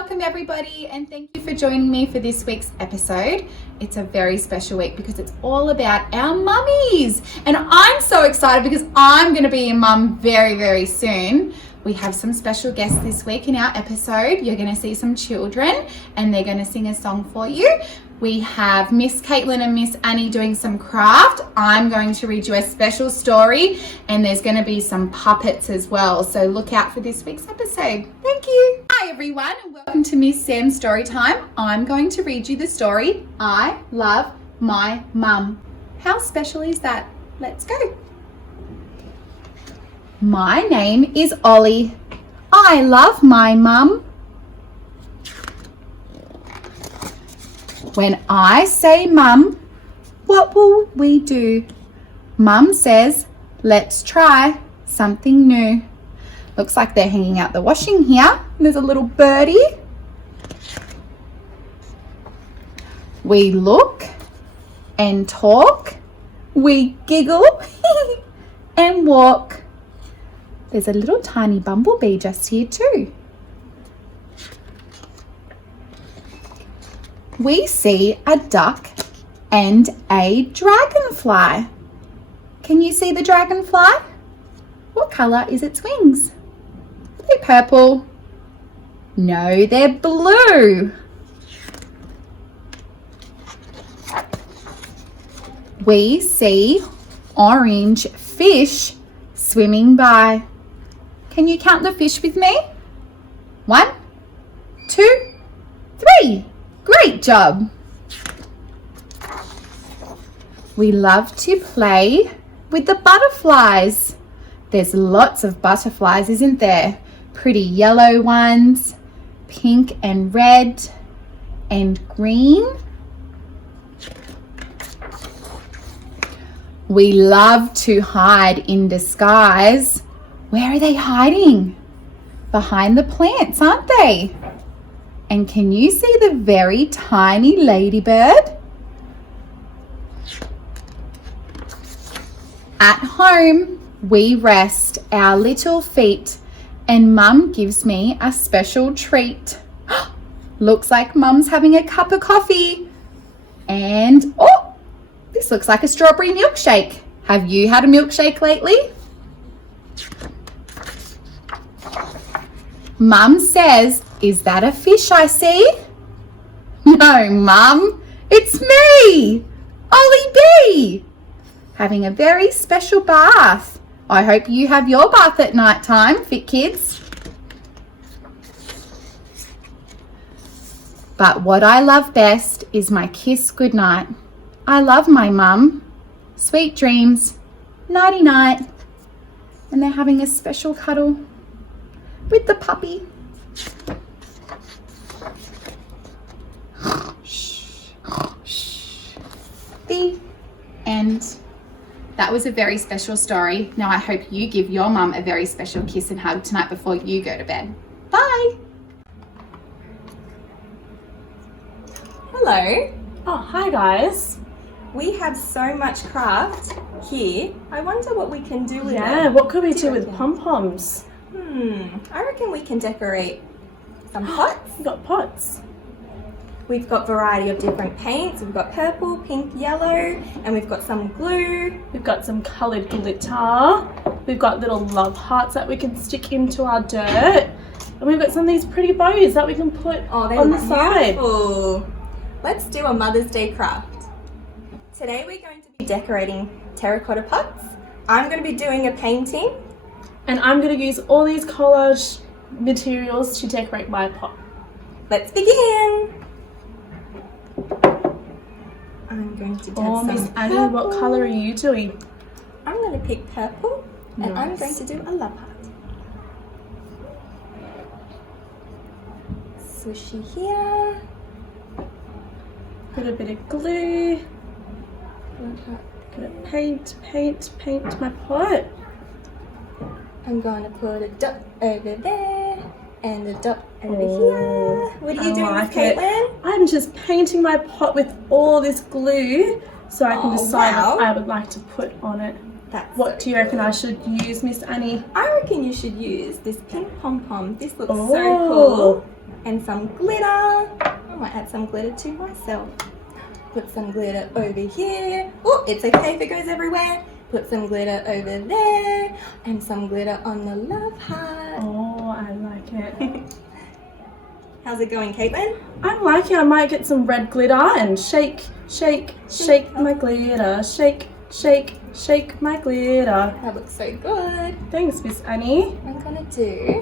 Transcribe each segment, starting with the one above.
welcome everybody, and thank you for joining me for this week's episode. It's a very special week because it's all about our mummies, and I'm so excited because I'm going to be a mum very, very soon. We have some special guests this week in our episode. You're going to see some children and they're going to sing a song for you. We have Miss Caitlin and Miss Annie doing some craft. I'm going to read you a special story, and there's going to be some puppets as well. So look out for this week's episode. Thank you. Hi everyone, and welcome to Miss Sam's Story Time. I'm going to read you the story, I Love My Mum. How special is that? Let's go. My name is Ollie. I love my mum. When I say mum, what will we do? Mum says, let's try something new. Looks like they're hanging out the washing here. There's a little birdie. We look and talk. We giggle and walk. There's a little tiny bumblebee just here too. We see a duck and a dragonfly. Can you see the dragonfly? What colour is its wings? Are they purple? No, they're blue. We see orange fish swimming by. Can you count the fish with me? 1, 2, 3. Great job. We love to play with the butterflies. There's lots of butterflies, isn't there? Pretty yellow ones, pink and red and green. We love to hide in disguise. Where are they hiding? Behind the plants, aren't they? And can you see the very tiny ladybird? At home, we rest our little feet, and Mum gives me a special treat. Looks like Mum's having a cup of coffee. And, oh, this looks like a strawberry milkshake. Have you had a milkshake lately? Mum says, is that a fish I see? No, Mum, it's me, Ollie B, having a very special bath. I hope you have your bath at night time, fit kids. But what I love best is my kiss goodnight. I love my mum. Sweet dreams. Nighty night. And they're having a special cuddle with the puppy. The end. That was a very special story. Now I hope you give your mum a very special kiss and hug tonight before you go to bed. Bye. Hello. Oh, hi guys. We have so much craft here. I wonder what we can do with it. Yeah, what could we do with pom-poms? I reckon we can decorate some pots. We've got pots. We've got variety of different paints. We've got purple, pink, yellow, and we've got some glue. We've got some coloured glitter. We've got little love hearts that we can stick into our dirt. And we've got some of these pretty bows that we can put on the side. Beautiful. Let's do a Mother's Day craft. Today we're going to be decorating terracotta pots. I'm going to be doing a painting. And I'm going to use all these collage materials to decorate my pot. Let's begin. I'm going to do some Miss Annie, purple. what colour are you doing? I'm going to pick purple, and I'm Nice. going to do a love heart. Swishy here. Put a bit of glue. Gonna paint my pot. I'm going to put a dot over there and a dot over here. What are you doing, Miss Caitlin? I'm just painting my pot with all this glue so I can decide what I would like to put on it. What do you reckon I should use, Miss Annie? I reckon you should use this pink pom-pom. This looks so cool. and some glitter. I might add some glitter to myself. Put some glitter over here. Oh, it's okay if it goes everywhere. Put some glitter over there and some glitter on the love heart. Oh, I like it. How's it going, Caitlin? I like it. I might get some red glitter and shake my glitter. Shake my glitter. That looks so good. Thanks, Miss Annie. I'm gonna do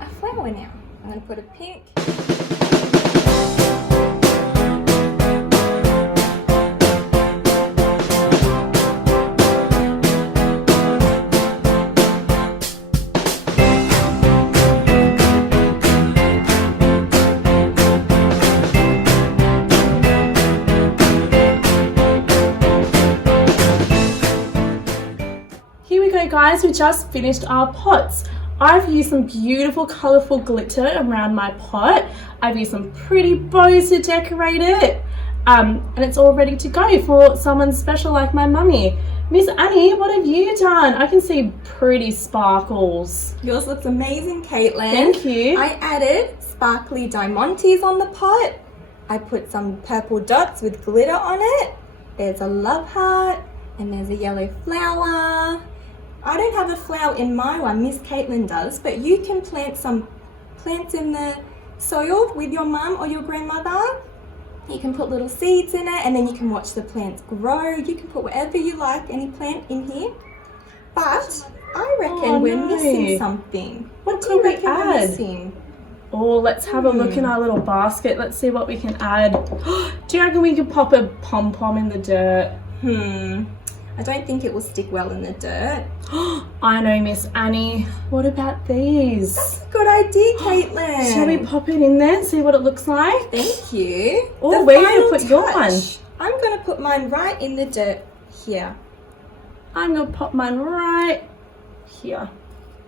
a flower now. I'm gonna put a pink. Here we go, guys. We just finished our pots. I've used some beautiful colourful glitter around my pot. I've used some pretty bows to decorate it. And it's all ready to go for someone special like my mummy. Miss Annie, what have you done? I can see pretty sparkles. Yours looks amazing, Caitlin. Thank you. I added sparkly diamantes on the pot. I put some purple dots with glitter on it. There's a love heart and there's a yellow flower. I don't have a flower in my one, Miss Caitlin does, but you can plant some plants in the soil with your mum or your grandmother. You can put little seeds in it and then you can watch the plants grow. You can put whatever you like, any plant in here. But I reckon we're missing something. What do you could we reckon we're add? missing? Oh, let's have a look in our little basket. Let's see what we can add. Do you reckon we could pop a pom-pom in the dirt? I don't think it will stick well in the dirt. I know, Miss Annie. What about these? That's a good idea, Caitlin. Shall we pop it in there and see what it looks like? Thank you. Oh, The where are you final going to put your one? touch. I'm going to put mine right in the dirt here. I'm going to pop mine right here.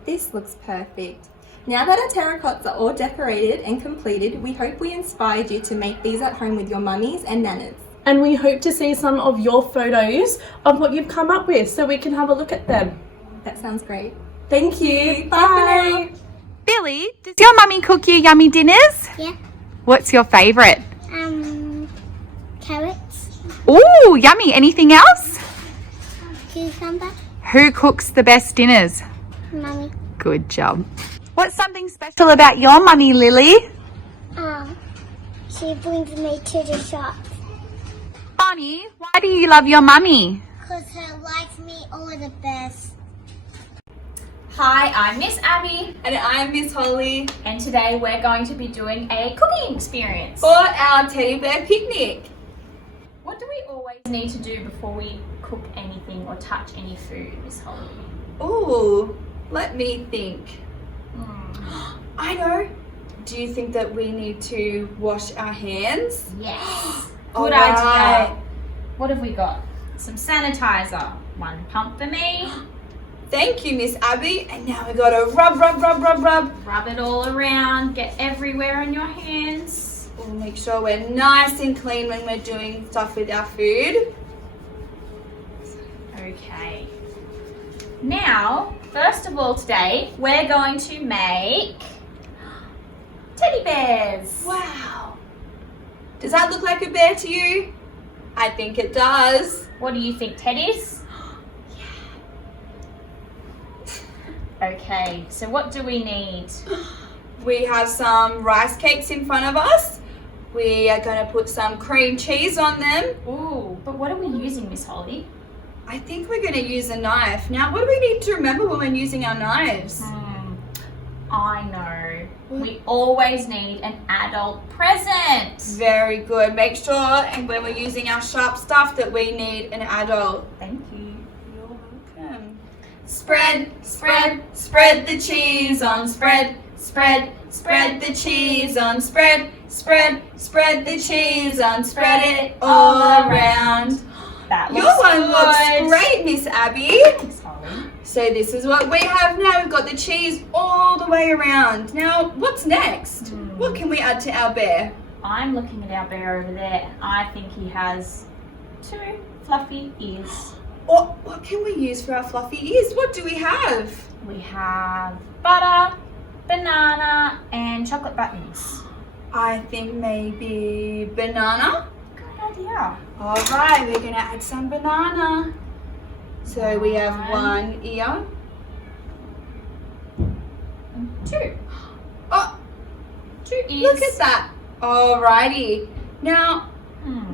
This looks perfect. Now that our terracottas are all decorated and completed, we hope we inspired you to make these at home with your mummies and nanas. And we hope to see some of your photos of what you've come up with so we can have a look at them. That sounds great. Thank you. Bye for now. Billy, does your mummy cook you yummy dinners? Yeah. What's your favourite? Carrots, Ooh, yummy. Anything else? cucumber, Who cooks the best dinners? mummy. Good job. What's something special about your mummy, Lily? She brings me to the shop Bonnie, why do you love your mummy? because she likes me all the best. Hi, I'm Miss Abby, And I'm Miss Holly and today we're going to be doing a cooking experience. for our teddy bear picnic. What do we always need to do before we cook anything or touch any food, Miss Holly? Ooh, let me think. I know. Do you think that we need to wash our hands? Yes. All Good right. idea. What have we got? Some sanitizer. One pump for me. Thank you, Miss Abby. And now we gotta rub. Rub it all around. Get everywhere on your hands. We'll make sure we're nice and clean when we're doing stuff with our food. Okay. Now, first of all today, we're going to make teddy bears. Wow. Does that look like a bear to you? I think it does. What do you think, teddies? Okay, so what do we need? We have some rice cakes in front of us. We are gonna put some cream cheese on them. Ooh, but what are we using, Miss Holly? I think we're gonna use a knife. Now, what do we need to remember when we're using our knives? I know. We always need an adult present. Very good. Make sure, and when we're using our sharp stuff, that we need an adult. Thank you. You're welcome. Spread, spread, spread the cheese on. Spread, spread, spread the cheese on. Spread, spread, spread the cheese on. Spread it all around. That looks Your one good. looks great, Miss Abby. Thanks, Holly. So this is what we have now. We've got the cheese all the way around. Now, what's next? What can we add to our bear? I'm looking at our bear over there. I think he has 2 fluffy ears. What can we use for our fluffy ears? What do we have? We have butter, banana, and chocolate buttons. I think maybe banana. Good idea. All right, we're gonna add some banana. So we have one ear. And 2. Oh, 2 ears. look at that. Alrighty. Now,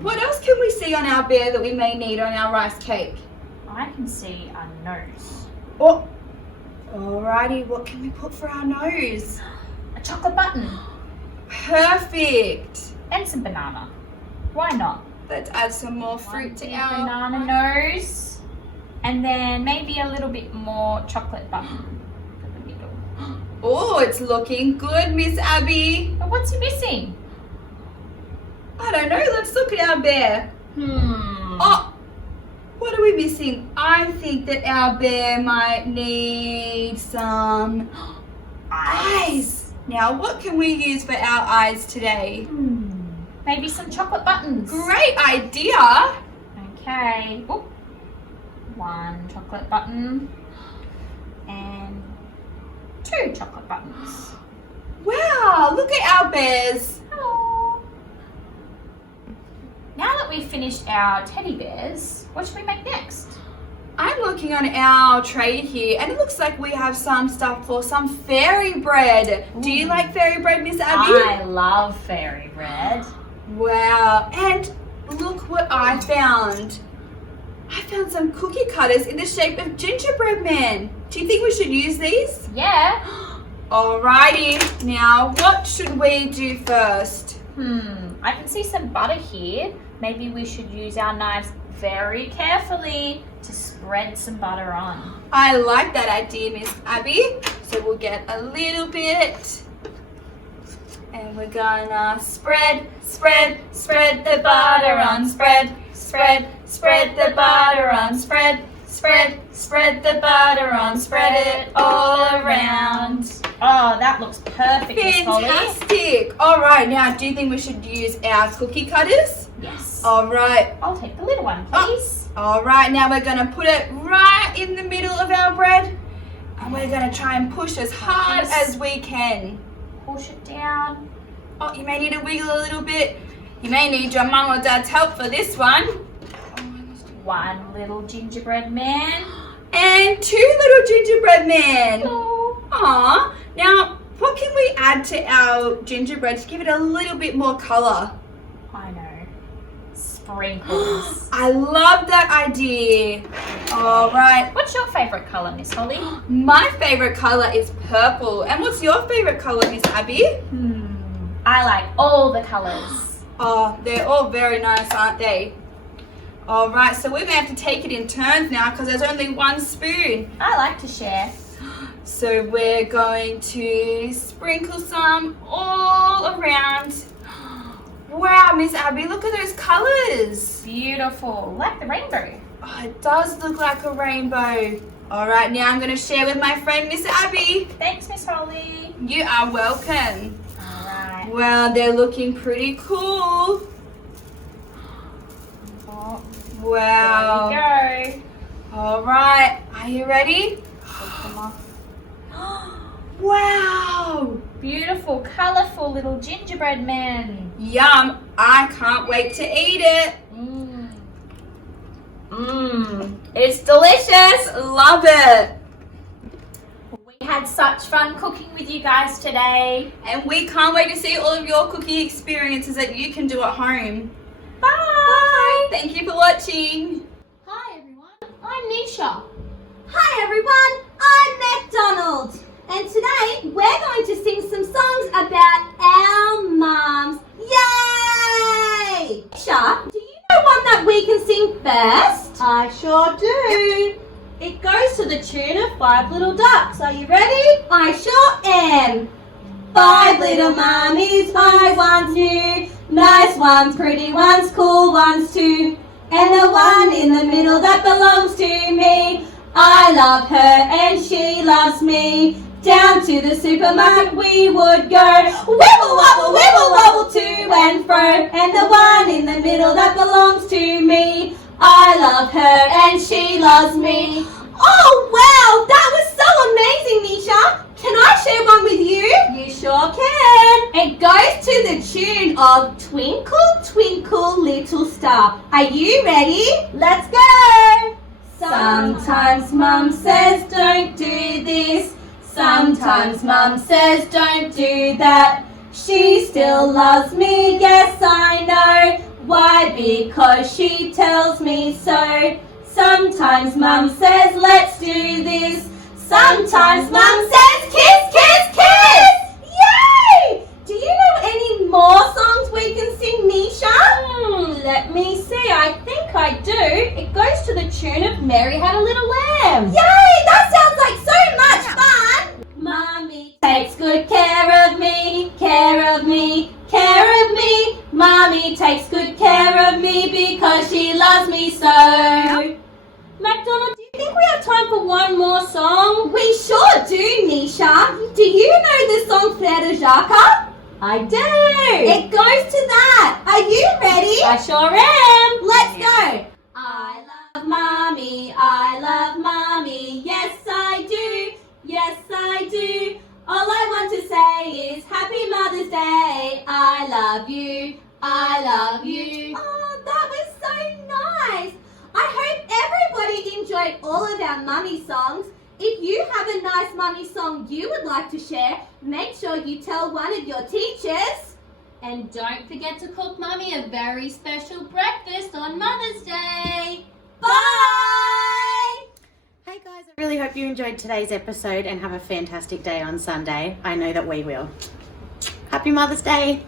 what else can we see on our bear that we may need on our rice cake? I can see a nose. Oh, alrighty. What can we put for our nose? A chocolate button. Perfect. And some banana. Why not? Let's add some more fruit to our banana nose. And then maybe a little bit more chocolate button for the middle. Oh, it's looking good, Miss Abby. But what's he missing? I don't know. Let's look at our bear. Oh, what are we missing? I think that our bear might need some eyes. Now, what can we use for our eyes today? Maybe some chocolate buttons. Great idea. Okay. Oop. 1 chocolate button. And 2 chocolate buttons. Wow, look at our bears. Hello. Now that we've finished our teddy bears, what should we make next? I'm looking on our tray here and it looks like we have some stuff for some fairy bread. Do you like fairy bread, Miss Abby? I love fairy bread. Wow, and look what I found. I found some cookie cutters in the shape of gingerbread men. Do you think we should use these? Yeah. Alrighty, now what should we do first? I can see some butter here. Maybe we should use our knives very carefully to spread some butter on. I like that idea, Miss Abby. So we'll get a little bit. And we're gonna spread the butter on. Spread the butter on. Spread the butter on. Spread it all around. Oh, that looks perfect, Miss Holly. Fantastic. All right, now do you think we should use our cookie cutters? Yes. All right. I'll take the little one, please. All right, now we're gonna put it right in the middle of our bread. And we're gonna try and push as hard as we can. Push it down. Oh, you may need to wiggle a little bit. You may need your mum or dad's help for this one. 1 little gingerbread man. And 2 little gingerbread men. Oh. Aw. Now, what can we add to our gingerbread to give it a little bit more colour? I know. Sprinkles. I love that idea. All right. What's your favourite colour, Miss Holly? My favourite colour is purple. And what's your favourite colour, Miss Abby? I like all the colours. Oh, they're all very nice, aren't they? All right, so we're going to have to take it in turns now because there's only 1 spoon. I like to share. So we're going to sprinkle some all around. Wow, Miss Abby, look at those colours. Beautiful. Like the rainbow. Oh, it does look like a rainbow. All right, now I'm going to share with my friend, Miss Abby. Thanks, Miss Holly. You are welcome. All right. Wow, they're looking pretty cool. Oh, Wow. there we go. All right, are you ready? Take them off. Wow. Beautiful, colourful little gingerbread men. Yum. I can't wait to eat it. It's delicious. Love it. We had such fun cooking with you guys today. And we can't wait to see all of your cooking experiences that you can do at home. Bye. Bye. Thank you for watching. Hi everyone, I'm Nisha. Hi everyone, I'm MacDonald. And today we're going to sing some songs about our mums. Yay! Nisha, do you know one that we can sing first? I sure do. It goes to the tune of 5 Little Ducks. Are you ready? I sure am. 5 little mummies, I want you. Nice ones, pretty ones, cool ones too. And the one in the middle that belongs to me. I love her and she loves me. Down to the supermarket we would go. Wibble wobble to and fro. And the one in the middle that belongs to me. I love her and she loves me. Oh wow, that was so amazing, Nisha. Can I share one with you? You sure can. It goes to the tune of Twinkle, Twinkle, Little Star. Are you ready? Let's go. Sometimes Mum says don't do this. Sometimes Mum says don't do that. She still loves me, yes I know. Why? Because she tells me so. Sometimes Mum says let's do this. Sometimes Mum says kiss, kiss, kiss! Yay! Do you know any more songs we can sing, Nisha? Let me see, I think I do. It goes to the tune of Mary Had a Little Lamb. Yay! That sounds like so much fun! Mummy takes good care of me, care of me, care of me. Mummy takes good care of me because she loves me so. McDonald, do you think we have time for one more song? We sure do, Nisha. Do you know the song Frère de Jacques? I do. It goes to that. Are you ready? I sure am. Let's go. I love Mommy, I love Mommy. Yes, I do. Yes, I do. All I want to say is Happy Mother's Day. I love you. I love you. Oh, that was so nice. I hope everybody enjoyed all of our mummy songs. If you have a nice mummy song you would like to share, make sure you tell one of your teachers. And don't forget to cook Mummy a very special breakfast on Mother's Day. Bye! Hey guys, I really hope you enjoyed today's episode and have a fantastic day on Sunday. I know that we will. Happy Mother's Day!